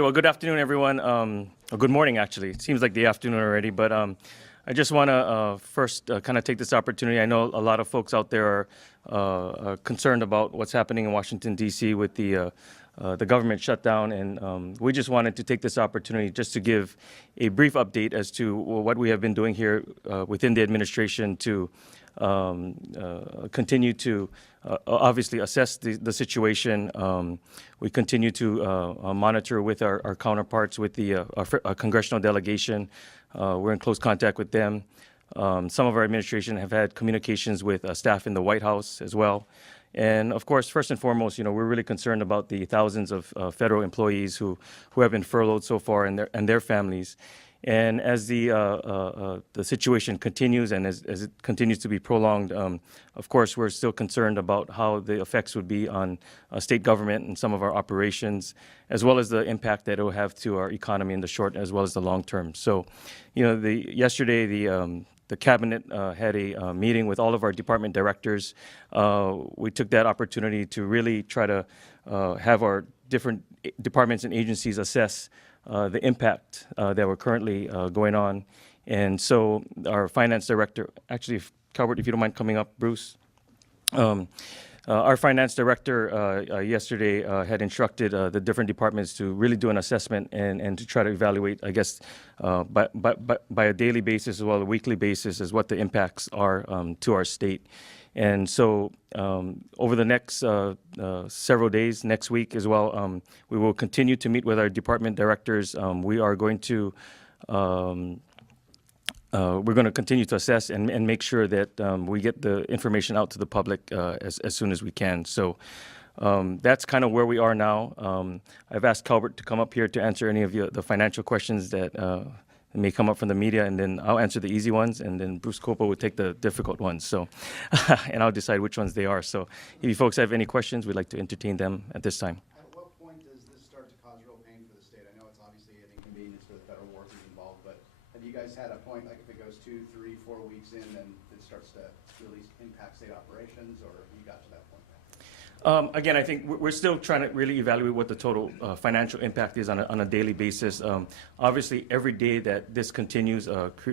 Well, good afternoon, everyone. Or good morning, actually. It seems like the afternoon already, but I just want to first kind of take this opportunity. I know a lot of folks out there are concerned about what's happening in Washington, D.C. with the government shutdown, and we just wanted to take this opportunity just to give a brief update as to what we have been doing here within the administration to continue to obviously assess the situation. We continue to monitor with our counterparts with the our congressional delegation. We're in close contact with them. Some of our administration have had communications with staff in the White House as well. And of course, first and foremost, we're really concerned about the thousands of federal employees who have been furloughed so far and their families. And as the situation continues and as it continues to be prolonged, of course, we're still concerned about how the effects would be on state government and some of our operations, as well as the impact that it will have to our economy in the short as well as the long term. So, yesterday the cabinet had a meeting with all of our department directors. We took that opportunity to really try to have our different departments and agencies assess the impact that we're currently going on. And so our finance director, actually, Calvert, if you don't mind coming up, Bruce. Our finance director yesterday had instructed the different departments to really do an assessment and to try to evaluate, I guess, by a daily basis as well as a weekly basis as what the impacts are to our state. And so over the next several days, next week as well, we will continue to meet with our department directors. We are going to we're going to continue to assess and make sure that we get the information out to the public as soon as we can. So that's kind of where we are now. I've asked Calvert to come up here to answer any of the financial questions that may come up from the media, and then I'll answer the easy ones, and then Bruce Copa will take the difficult ones. So, and I'll decide which ones they are. So if you folks have any questions, we'd like to entertain them at this time. At what point does this start to cause real pain for the state? I know it's obviously an inconvenience for the federal workers involved, but have you guys had a point, like if it goes 2, 3, 4 weeks in, then it starts to really impact state operations, or have you got to that point? Again, I think we're still trying to really evaluate what the total financial impact is on a daily basis. Obviously, every day that this continues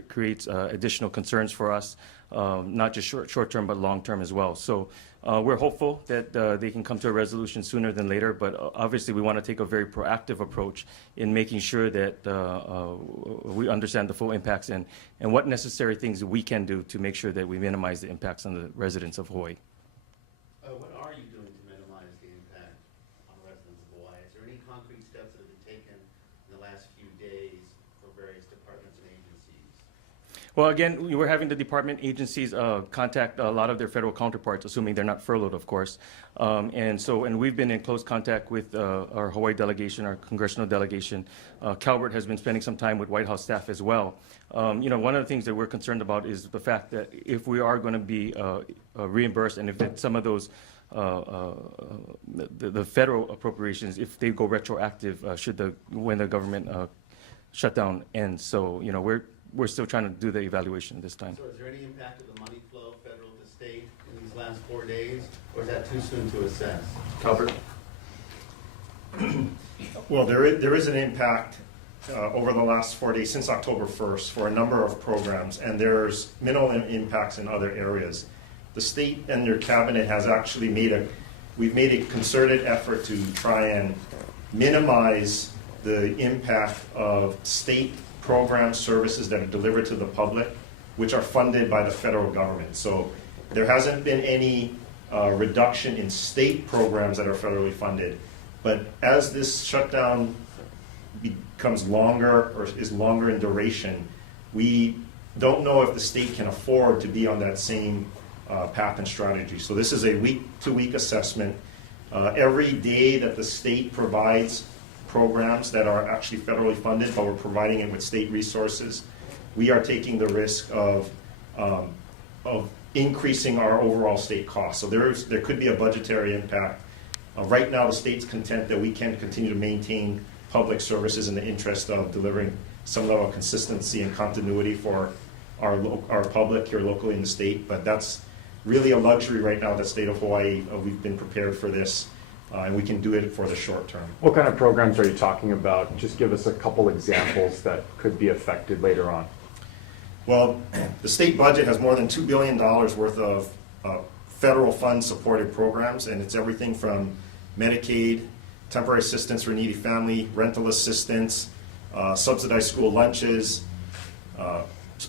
creates additional concerns for us, not just short term, but long term as well. So we're hopeful that they can come to a resolution sooner than later, but obviously we want to take a very proactive approach in making sure that we understand the full impacts and what necessary things we can do to make sure that we minimize the impacts on the residents of Hawaii. What are you doing to minimize the impact on residents of Hawaii? Is there any concrete steps that have been taken in the last few days for various departments and agencies? Well, again, we're having the department agencies contact a lot of their federal counterparts, assuming they're not furloughed, of course. And we've been in close contact with our Hawaii delegation, our congressional delegation. Calvert has been spending some time with White House staff as well. One of the things that we're concerned about is the fact that if we are going to be reimbursed, and if some of those the federal appropriations, if they go retroactive, when the government shutdown ends. So we're still trying to do the evaluation this time. So is there any impact of the money flow, federal to state, in these last 4 days, or is that too soon to assess? Calvert? Well, there is an impact over the last 4 days since October 1st for a number of programs, and there's minimal impacts in other areas. The state and their cabinet has actually we've made a concerted effort to try and minimize the impact of state program services that are delivered to the public, which are funded by the federal government. So there hasn't been any reduction in state programs that are federally funded. But as this shutdown becomes longer or is longer in duration, we don't know if the state can afford to be on that same path and strategy. So this is a week-to-week assessment. Every day that the state provides programs that are actually federally funded, but we're providing it with state resources, we are taking the risk of increasing our overall state costs. So there could be a budgetary impact. Right now, the state's content that we can continue to maintain public services in the interest of delivering some level of consistency and continuity for our public here locally in the state, but that's really a luxury right now, the state of Hawaii. We've been prepared for this. and we can do it for the short term. What kind of programs are you talking about? Just give us a couple examples that could be affected later on. Well, the state budget has more than $2 billion worth of federal fund-supported programs, and it's everything from Medicaid, temporary assistance for needy family, rental assistance, subsidized school lunches,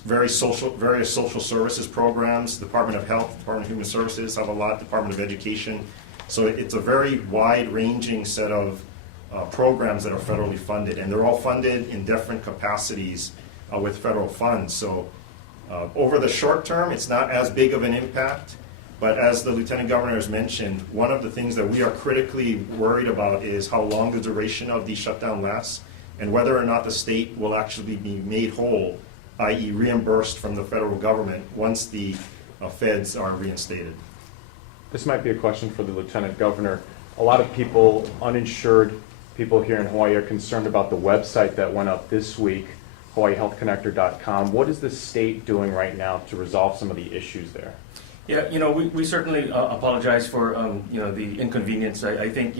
various social services programs. Department of Health, Department of Human Services have a lot, Department of Education. So it's a very wide-ranging set of programs that are federally funded, and they're all funded in different capacities with federal funds. So over the short term, it's not as big of an impact, but as the Lieutenant Governor has mentioned, one of the things that we are critically worried about is how long the duration of the shutdown lasts and whether or not the state will actually be made whole, i.e. reimbursed from the federal government once the feds are reinstated. This might be a question for the Lieutenant Governor. A lot of people, uninsured people here in Hawaii, are concerned about the website that went up this week, hawaiihealthconnector.com. What is the state doing right now to resolve some of the issues there? Yeah, we certainly apologize for, the inconvenience. I think,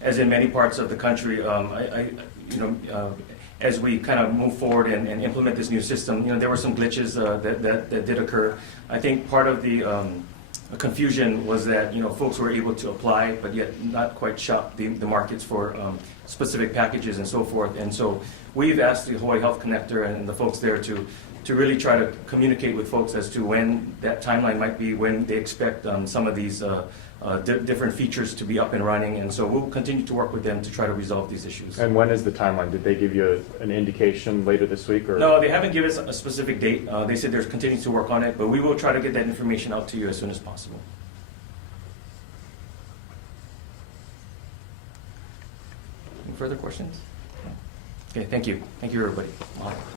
as in many parts of the country, as we kind of move forward and implement this new system, there were some glitches that did occur. I think part of the confusion was that, folks were able to apply, but yet not quite shop the markets for specific packages and so forth. And so we've asked the Hawaii Health Connector and the folks there to really try to communicate with folks as to when that timeline might be, when they expect some of these different features to be up and running. And so we'll continue to work with them to try to resolve these issues. And when is the timeline? Did they give you an indication later this week? Or? No, they haven't given us a specific date. They said they're continuing to work on it, but we will try to get that information out to you as soon as possible. Any further questions? Okay, thank you. Thank you, everybody.